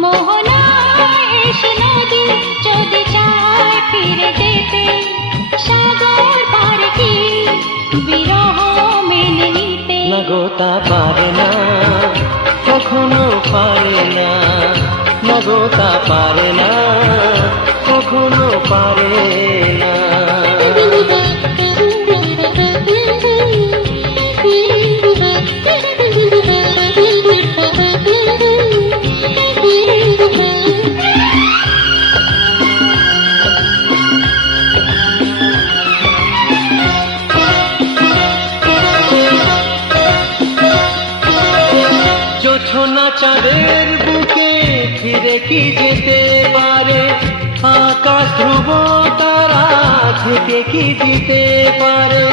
মোহনায় এসে নদী যদি চায় ফিরে যেতে, সাগর পারে কি বিরহ মেনে নিতে? না গো তা পারে না, কখনো পারে না, না গো তা পারে না, কখনো পারে না। জোছনা চাঁদের বুকে ফিরে কি যেতে পারে? আকাশ ধ্রুব তারা থেকে কি দিতে পারে?